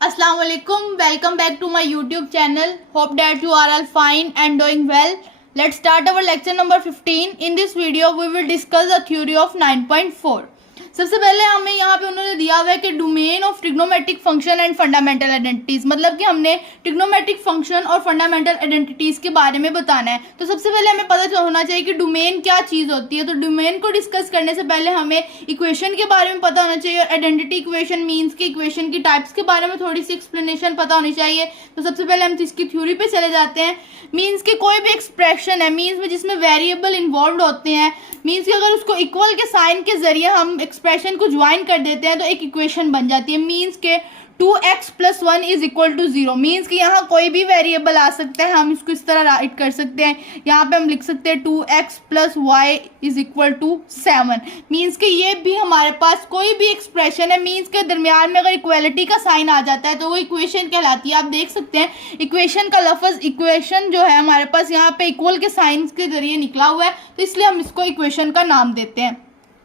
Assalamu alaikum. Welcome back to my YouTube channel. Hope that you are all fine and doing well. Let's start our lecture number 15. In this video we will discuss the theory of 9.4. सबसे पहले हमें यहाँ पे उन्होंने दिया हुआ है कि domain of trigonometric function and fundamental identities, मतलब कि हमने ट्रिग्नोमेट्रिक फंक्शन और फंडामेंटल आइडेंटिटीज के बारे में बताना है। तो सबसे पहले हमें पता होना चाहिए कि डोमेन क्या चीज़ होती है। तो डोमेन को डिस्कस करने से पहले हमें इक्वेशन के बारे में पता होना चाहिए और आइडेंटिटी इक्वेशन मीन्स के इक्वेशन की टाइप्स के बारे में थोड़ी सी एक्सप्लेनेशन पता होनी चाहिए। तो सबसे पहले हम इसकी थ्योरी पे चले जाते हैं। मीन्स के कोई भी एक्सप्रेशन है मीन्स में जिसमें वेरिएबल इन्वॉल्व होते हैं, मीन्स कि अगर उसको इक्वल के साइन के जरिए हम एक्सप्रेशन को ज्वाइन कर देते हैं तो एक इक्वेशन बन जाती है। मीन्स के 2x + 1 = 0। मीन्स कि यहाँ कोई भी वेरिएबल आ सकता है, हम इसको इस तरह राइट कर सकते हैं। यहाँ पे हम लिख सकते हैं 2x + y = 7। मीन्स कि ये भी हमारे पास कोई भी एक्सप्रेशन है, मीन्स के दरमियान में अगर इक्वलिटी का साइन आ जाता है तो वो इक्वेशन कहलाती है। आप देख सकते हैं इक्वेशन का लफ्ज़ इक्वेशन जो है हमारे पास यहाँ पे इक्वल के साइन के जरिए निकला हुआ है, तो इसलिए हम इसको इक्वेशन का नाम देते हैं।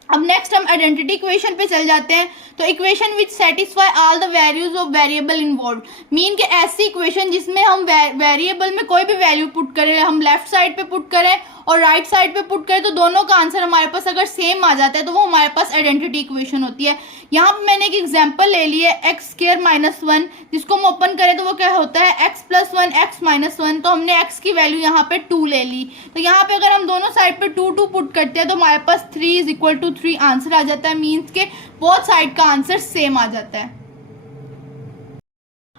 अब नेक्स्ट हम आइडेंटिटी इक्वेशन पे चल जाते हैं। तो equation which satisfy all the values of variable involve, mean के ऐसी इक्वेशन जिसमें हम वेरिएबल में कोई भी वैल्यू पुट करें, हम लेफ्ट साइड पे पुट करें और राइट साइड पे पुट करें तो दोनों का आंसर हमारे पास अगर सेम आ जाता है तो वो हमारे पास आइडेंटिटी इक्वेशन होती है। यहाँ पे मैंने एक एग्जांपल ले ली है x² - 1, जिसको हम ओपन करें तो वो क्या होता है x + 1 x - 1। तो हमने x की वैल्यू यहाँ पे 2 ले ली। तो यहाँ पे अगर हम दोनों साइड पे 2 पुट करते हैं तो हमारे पास 3 = 3 आंसर आ जाता है। मीन्स के बोथ साइड का आंसर सेम आ जाता है।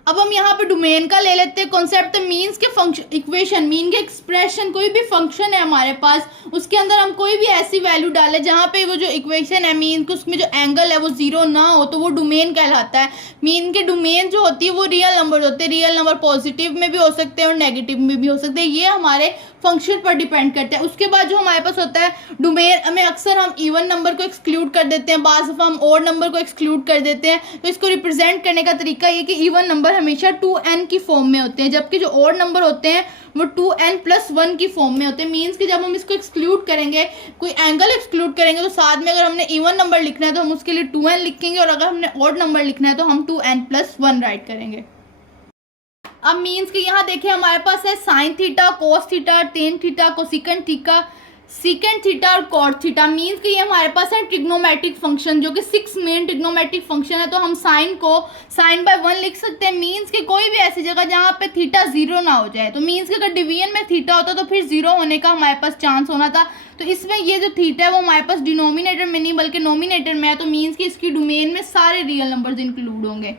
अब हम यहाँ पे डोमेन का ले लेते हैं कॉन्सेप्ट। मीन्स के फंक्शन इक्वेशन मीन के एक्सप्रेशन, कोई भी फंक्शन है हमारे पास उसके अंदर हम कोई भी ऐसी वैल्यू डालें जहाँ पे वो जो इक्वेशन है मीन के उसमें जो एंगल है वो 0 ना हो तो वो डोमेन कहलाता है। मीन के डोमेन जो होती है वो रियल नंबर होते हैं। रियल नंबर पॉजिटिव में भी हो सकते हैं और नेगेटिव में भी हो सकते हैं, ये हमारे फंक्शन पर डिपेंड करता है। उसके बाद जो हमारे पास होता है डोमेन में अक्सर हम इवन नंबर को एक्सक्लूड कर देते हैं, बाज़ दफ़ा हम ऑड नंबर को एक्सक्लूड कर देते हैं। तो इसको रिप्रेजेंट करने का तरीका ये कि इवन नंबर हमेशा 2n की फॉर्म में होते हैं, जबकि जो ऑड नंबर होते हैं वो 2n + 1 की फॉर्म में होते हैं। मीन्स कि जब हम इसको एक्सक्लूड करेंगे, कोई एंगल एक्सक्लूड करेंगे तो साथ में अगर हमने इवन नंबर लिखना है तो हम उसके लिए 2n लिखेंगे और अगर हमने ऑड नंबर लिखना है तो हम 2n + 1 राइट करेंगे। अब मीन्स कि यहाँ देखिए हमारे पास है sign theta, cos theta, tan theta, cosecant theta, secant theta और कॉट थीटा। मीन्स कि ये हमारे पास है ट्रिग्नोमेट्रिक फंक्शन जो कि 6 मेन ट्रिग्नोमेट्रिक फंक्शन है। तो हम साइन को sin/1 लिख सकते हैं। मीन्स कि कोई भी ऐसी जगह जहाँ पे थीटा 0 ना हो जाए। तो मीन्स कि अगर डिवीजन में थीटा होता तो फिर 0 होने का हमारे पास चांस होना था। तो इसमें ये जो थीटा है वो हमारे पास डिनोमिनेटर में नहीं बल्कि नोमिनेटर में है। तो मीन्स कि इसकी डोमेन में सारे रियल नंबर्स इंक्लूड होंगे।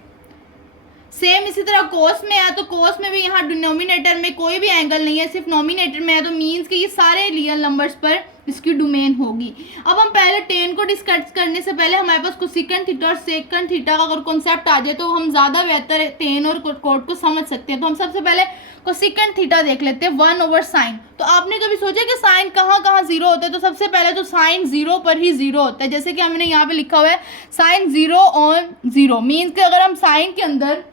सेम इसी तरह कोस में है तो कोस में भी यहाँ डिनोमिनेटर में कोई भी एंगल नहीं है, सिर्फ नोमिनेटर में है। तो मीन्स कि ये सारे रियल नंबर्स पर इसकी डोमेन होगी। अब हम पहले टेन को डिस्कस करने से पहले हमारे पास कोसिकेंट थीटा और सेकंड थीटा का अगर कॉन्सेप्ट आ जाए तो हम ज़्यादा बेहतर टेन और कोट को समझ सकते हैं। तो हम सबसे पहले कोसिकेंट थीटा देख लेते हैं 1/sin। तो आपने कभी सोचा कि साइन कहाँ 0 होता है? तो सबसे पहले तो साइन 0 पर ही 0 होता है, जैसे कि हमने यहाँ पे लिखा हुआ है साइन 0/0। मीन्स कि अगर हम साइन के अंदर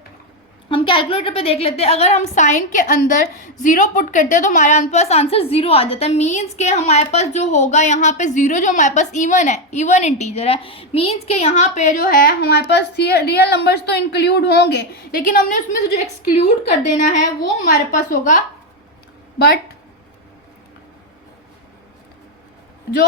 हम कैलकुलेटर पे देख लेते हैं, अगर हम साइन के अंदर 0 पुट करते हैं तो हमारे पास आंसर 0 आ जाता है। मीन्स के हमारे पास जो होगा यहाँ पे 0 जो हमारे पास इवन है, इवन इंटीजर है। मीन्स के यहाँ पे जो है हमारे पास रियल नंबर्स तो इंक्लूड होंगे लेकिन हमने उसमें से जो एक्सक्लूड कर देना है वो हमारे पास होगा, बट जो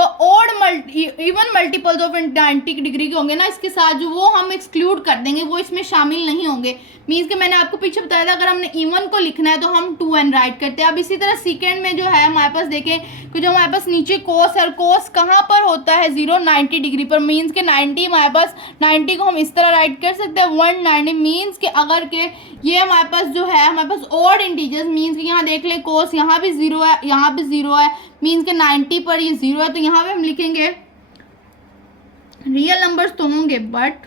इवन मल्टीपल्स ऑफ 90 डिग्री के होंगे ना इसके साथ जो वो हम एक्सक्लूड कर देंगे, वो इसमें शामिल नहीं होंगे। मीन्स कि मैंने आपको पीछे बताया था अगर हमने इवन को लिखना है तो हम 2n राइट करते हैं। अब इसी तरह सेकेंड में जो है हमारे पास देखें कि जो हमारे पास नीचे कोस है और कोस कहाँ पर होता है 90 डिग्री पर। मीन्स के 90 हमारे पास 90 को हम इस तरह राइट कर सकते हैं 190। मीन्स के अगर के ये हमारे पास जो है हमारे पास ऑड इंटीजर्स, मीन्स कि यहाँ देख लें कोस यहाँ भी 0 है, यहाँ भी 0 है। मीन्स के 90 पर ये 0 है तो यहाँ पे हम लिखेंगे रियल नंबर्स तो होंगे बट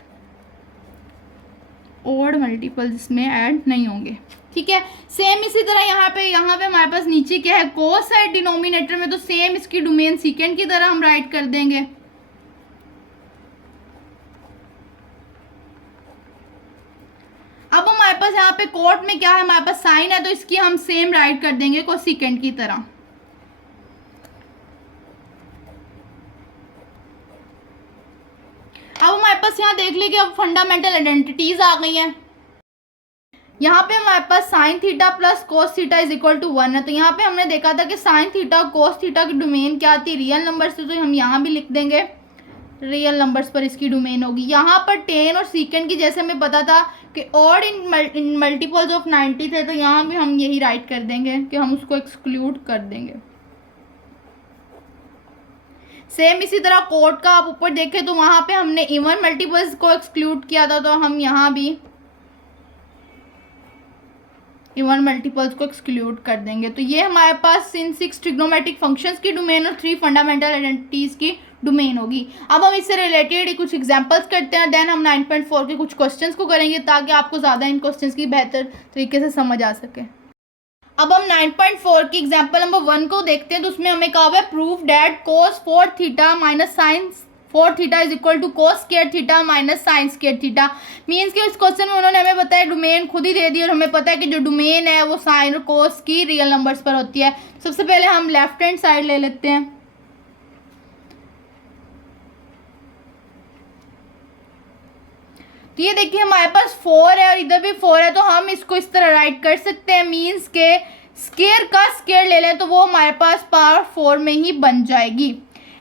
ऑड मल्टीपल्स इसमें ऐड नहीं होंगे। ठीक है, सेम इसी तरह यहाँ पे हमारे पास नीचे क्या है कोस है डिनोमिनेटर में, तो सेम इसकी डोमेन सीकेंड की तरह हम राइट कर देंगे। अब हमारे पास यहाँ पे कोट में क्या है हमारे पास साइन है तो इसकी हम सेम राइट कर देंगे कोसिकेंट की तरह। अब हमारे पास यहाँ देख लीजिए अब फंडामेंटल आइडेंटिटीज आ गई हैं। यहाँ पे हमारे पास sine theta plus cos theta is equal to 1 है। तो यहाँ पे हमने देखा था कि साइन थीटा कोस थीटा की डोमेन क्या आती है, रियल नंबर से, तो हम यहाँ भी लिख देंगे रियल नंबर्स पर इसकी डोमेन होगी। यहाँ पर टेन और सीकेंड की जैसे हमें पता था कि ऑड इन मल्टीपल्स ऑफ 90 थे, तो यहाँ भी हम यही राइट कर देंगे कि हम उसको एक्सक्लूड कर देंगे। सेम इसी तरह कोड का आप ऊपर देखें तो वहाँ पे हमने इवन मल्टीपल्स को एक्सक्लूड किया था, तो हम यहाँ भी इवन मल्टीपल्स को एक्सक्लूड कर देंगे। तो ये हमारे पास इन 6 ट्रिग्नोमेट्रिक फंक्शंस की डोमेन और 3 फंडामेंटल आइडेंटिटीज की डोमेन होगी। अब हम इससे रिलेटेड कुछ एग्जांपल्स करते हैं, देन हम 9.4 के कुछ क्वेश्चंस को करेंगे ताकि आपको ज़्यादा इन क्वेश्चंस की बेहतर तरीके से समझ आ सके। अब हम 9.4 की एग्जांपल नंबर 1 को देखते हैं। तो उसमें हमें कहा हुआ है prove that cos 4 theta minus sine 4 theta is equal to cos square theta minus sine square theta. Means कि इस क्वेश्चन में उन्होंने हमें बताया डोमेन खुद ही दे दी और हमें पता है कि जो डोमेन है वो साइन और कोस की रियल नंबर्स पर होती है। सबसे पहले हम लेफ्ट हैंड साइड ले लेते हैं। तो ये देखिए हमारे पास 4 है और इधर भी 4 है, तो हम इसको इस तरह राइट कर सकते हैं। मीन्स के स्क्वायर का स्क्वायर ले लें तो वो हमारे पास पावर 4 में ही बन जाएगी।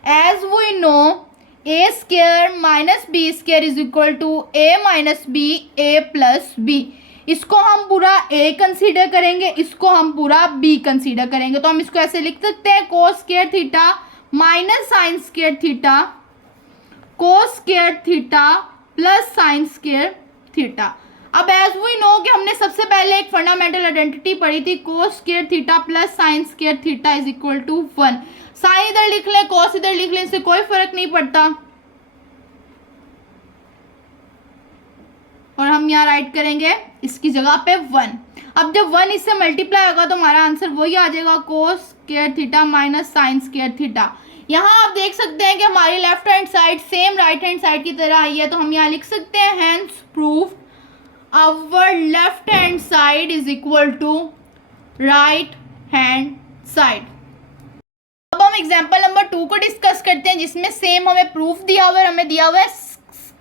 As we know a square minus b square is equal to a minus b a plus b. इसको हम पूरा ए कंसीडर करेंगे, इसको हम पूरा बी कंसीडर करेंगे। तो हम इसको ऐसे लिख सकते हैं cos square theta minus sine square theta cos square theta plus sine square theta. अब एज वी नो कि हमने सबसे पहले एक फंडामेंटल आइडेंटिटी पढ़ी थी cos square theta plus sine square theta is equal to 1। Sine इधर लिख लें, कोस इधर लिख लें, इससे कोई फर्क नहीं पड़ता। और हम यहाँ राइट करेंगे इसकी जगह पे 1। अब जब 1 इससे मल्टीप्लाई होगा तो हमारा आंसर वही आ जाएगा कोस square theta minus sine square theta. यहाँ आप देख सकते हैं कि हमारी left hand side same right hand side की तरह आई है, तो हम यहाँ लिख सकते हैं hence proof our left hand side is equal to right hand side. अब हम एग्जांपल नंबर 2 को डिस्कस करते हैं जिसमें सेम हमें प्रूफ दिया हुआ है। हमें दिया हुआ है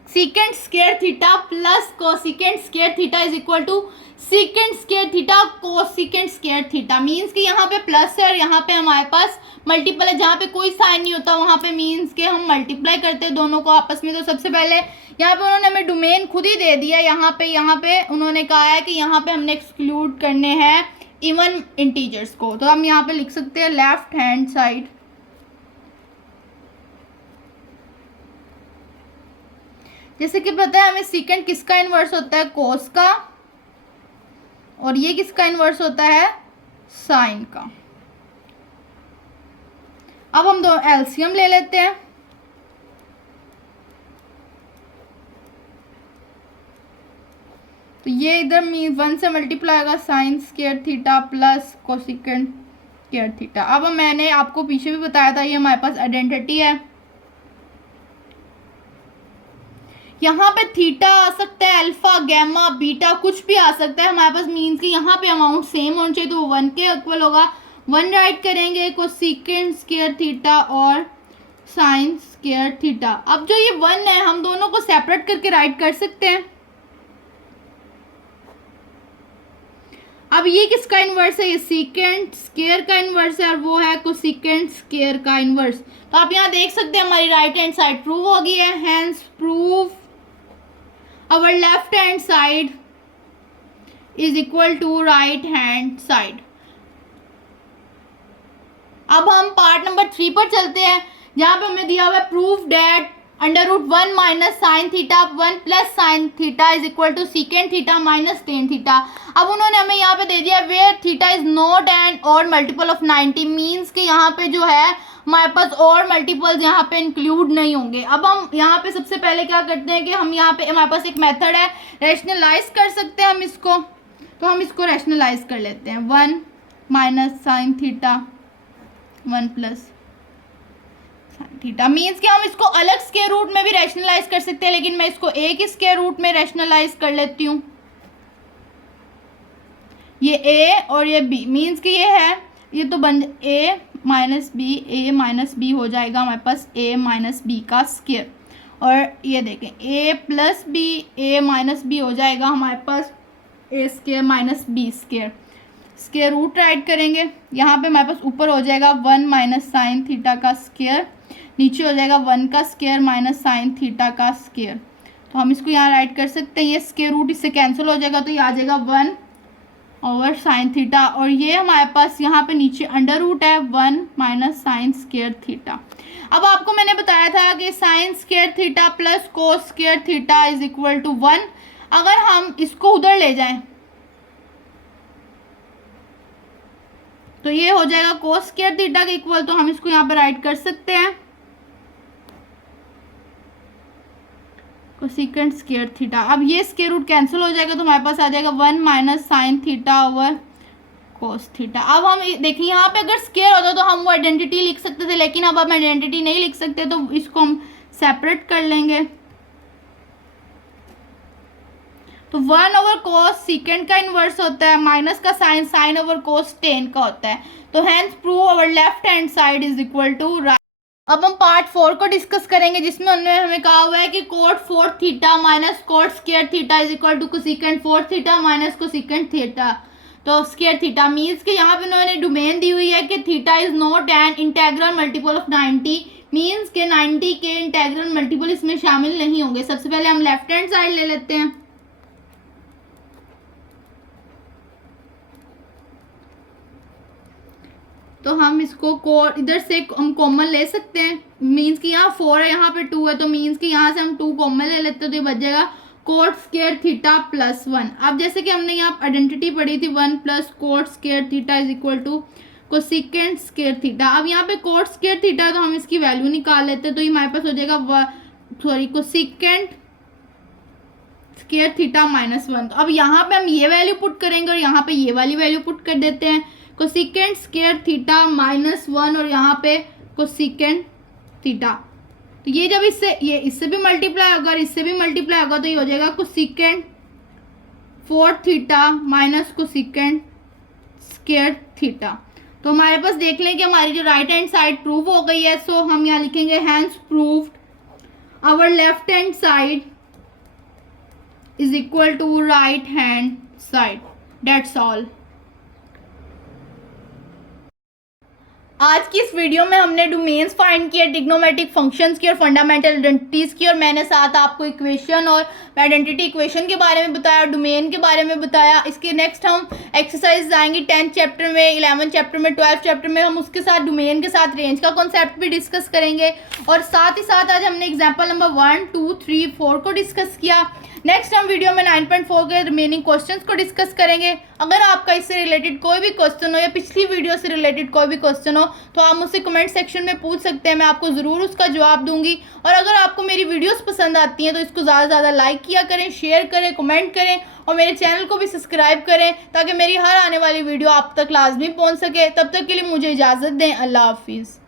secant square theta plus cosecant square theta is equal to secant square theta cosecant square theta. Means कि यहाँ पे प्लस है और यहाँ पे हमारे पास मल्टीपल है। जहाँ पे कोई साइन नहीं होता वहाँ पे मीन्स के हम मल्टीप्लाई करते हैं दोनों को आपस में। तो सबसे पहले यहाँ पे उन्होंने हमें डोमेन खुद ही दे दिया। यहाँ पे उन्होंने कहा है कि यहाँ पे हमने एक्सक्लूड करने हैं इवन इंटीजर्स को। तो हम यहाँ पे लिख सकते हैं लेफ्ट हैंड साइड जैसे कि पता है हमें सीकेंट किसका इन्वर्स होता है, कोस का, और ये किसका इन्वर्स होता है, साइन का। अब हम दो एलसीएम ले लेते हैं। तो ये इधर 1 से मल्टीप्लाई होगा sign square theta plus cosecant square theta. अब मैंने आपको पीछे भी बताया था ये हमारे पास आइडेंटिटी है। यहाँ पे थीटा आ सकता है, अल्फा गैमा बीटा कुछ भी आ सकता है हमारे पास। मीन्स कि यहाँ पे अमाउंट सेम होना चाहिए, तो 1 के इक्वल होगा। 1 राइट करेंगे कोसिकेंट स्क्वायर थीटा और साइन स्क्वायर थीटा। अब जो ये 1 है हम दोनों को सेपरेट करके राइट कर सकते हैं। अब ये किसका इन्वर्स है, ये सीकेंट स्क्वायर का इन्वर्स है और वो है कोसिकेंट स्क्वायर का इन्वर्स। तो आप यहाँ देख सकते हैं हमारी राइट हैंड साइड प्रूव हो गई है। Hence prove our left hand side is equal to right hand side। अब हम पार्ट नंबर 3 पर चलते हैं जहां पे हमें दिया हुआ है proof that √1 minus sine theta 1 plus sine theta is equal to secant theta minus tan theta. अब उन्होंने हमें यहाँ पे दे दिया where theta is not an odd multiple of 90। मीन्स कि यहाँ पे जो है हमारे पास और मल्टीपल्स यहाँ पे इंक्लूड नहीं होंगे। अब हम यहाँ पे सबसे पहले क्या करते हैं कि हम यहाँ पे हमारे पास एक मेथड है, रैशनलाइज कर सकते हैं हम इसको। तो हम इसको रैशनलाइज कर लेते हैं। 1 minus sine theta 1 plus sine theta. Means कि हम इसको अलग स्क्वायर रूट में भी रैशनलाइज कर सकते हैं, लेकिन मैं इसको एक ही स्क्वायर रूट में रैशनलाइज कर लेती हूँ। ये a और ये b। मीन्स कि ये है, ये तो बन a माइनस बी हो जाएगा हमारे पास a माइनस बी का स्क्वायर। और ये देखें a plus b a minus b हो जाएगा हमारे पास a square minus b square, square root write करेंगे। यहाँ पे हमारे पास ऊपर हो जाएगा 1 माइनस साइन थीटा का स्क्वायर, नीचे हो जाएगा 1 का स्क्वायर माइनस साइन थीटा का स्क्वायर। तो हम इसको यहाँ राइट कर सकते हैं, ये स्क्वायर रूट इससे कैंसिल हो जाएगा, तो ये आ जाएगा 1 ओवर साइन थीटा, और ये हमारे पास यहाँ पे नीचे अंडर रूट है 1 माइनस साइन स्क्वायर थीटा। अब आपको मैंने बताया था कि sine square theta plus cos square theta is equal to 1। अगर हम इसको उधर ले जाएं तो ये हो जाएगा कोस स्क्वायर थीटा के इक्वल, तो हम इसको यहाँ पे राइट कर सकते हैं कोसेकेंट स्क्वायर थीटा। अब ये स्क्वायर रूट कैंसिल हो जाएगा, तो हमारे पास आ जाएगा 1 minus sine theta over cos theta. अब हम देखिए यहाँ पे अगर स्क्वायर होता तो हम वो आइडेंटिटी लिख सकते थे, लेकिन अब हम आइडेंटिटी नहीं लिख सकते, तो इसको हम सेपरेट कर लेंगे। तो 1 ओवर कोस सीकेंट का इन्वर्स होता है, माइनस का sign, sine over cos tan का होता है। तो hence prove our left hand side is equal to right. अब हम पार्ट 4 को डिस्कस करेंगे, जिसमें उन्होंने हमें कहा हुआ है कि cot 4 theta minus cot square theta is equal to cosecant 4 theta minus cosecant theta. तो स्क्वायर थीटा मीन्स कि यहाँ पे उन्होंने डोमेन दी हुई है कि theta is not an integral multiple of 90, means के 90 के इंटेग्रल मल्टीपल इसमें शामिल नहीं होंगे। सबसे पहले हम लेफ्ट हैंड साइड ले लेते हैं। तो हम इसको इधर से हम कॉमन ले सकते हैं, मीन्स कि यहाँ 4 है, यहाँ पे 2 है, तो मीन्स कि यहाँ से हम 2 कॉमन ले लेते हैं, तो ये बच जाएगा कोट स्क्वायर थीटा प्लस 1। अब जैसे कि हमने यहाँ आइडेंटिटी पढ़ी थी 1 plus cot square theta is equal to cosecant square theta. अब यहाँ पे कोट स्क्वायर थीटा, तो हम इसकी वैल्यू निकाल लेते हैं, तो ये हमारे पास हो जाएगा कोसेकेंट स्क्वायर थीटा माइनस 1। तो अब यहाँ पे हम ये वैल्यू पुट करेंगे और यहाँ पे ये वाली वैल्यू पुट कर देते हैं, कोसेकेंट स्क्वायर थीटा माइनस 1 और यहाँ पे कोसेकेंट थीटा। तो ये जब इससे भी मल्टीप्लाई होगा और इससे भी मल्टीप्लाई होगा, तो ये हो जाएगा cosecant 4 theta minus cosecant square theta. तो हमारे पास देख लें कि हमारी जो राइट हैंड साइड प्रूव हो गई है। सो हम यहाँ लिखेंगे hence proved our left hand side is equal to right hand side. That's all. आज की इस वीडियो में हमने डोमेन्स फाइंड किए, ट्रिग्नोमेट्रिक फंक्शंस की और फंडामेंटल आइडेंटिटीज की, और मैंने साथ आपको इक्वेशन और आइडेंटिटी इक्वेशन के बारे में बताया, डोमेन के बारे में बताया। इसके नेक्स्ट हम एक्सरसाइज आएंगी 10th चैप्टर में, 11th चैप्टर में, 12th चैप्टर में। हम उसके साथ डोमेन के साथ रेंज का कॉन्सेप्ट भी डिस्कस करेंगे, और साथ ही साथ आज हमने एग्जाम्पल नंबर 1, 2, 3, 4 को डिस्कस किया। नेक्स्ट हम वीडियो में 9.4 के रिमेनिंग क्वेश्चंस को डिस्कस करेंगे। अगर आपका इससे रिलेटेड कोई भी क्वेश्चन हो या पिछली वीडियो से रिलेटेड कोई भी क्वेश्चन हो, तो आप मुझसे कमेंट सेक्शन में पूछ सकते हैं, मैं आपको ज़रूर उसका जवाब दूंगी। और अगर आपको मेरी वीडियोस पसंद आती हैं तो इसको ज़्यादा से ज़्यादा लाइक किया करें, शेयर करें, कमेंट करें, और मेरे चैनल को भी सब्सक्राइब करें, ताकि मेरी हर आने वाली वीडियो आप तक लाजमी पहुँच सके। तब तक के लिए मुझे इजाज़त दें। अल्लाह हाफिज़।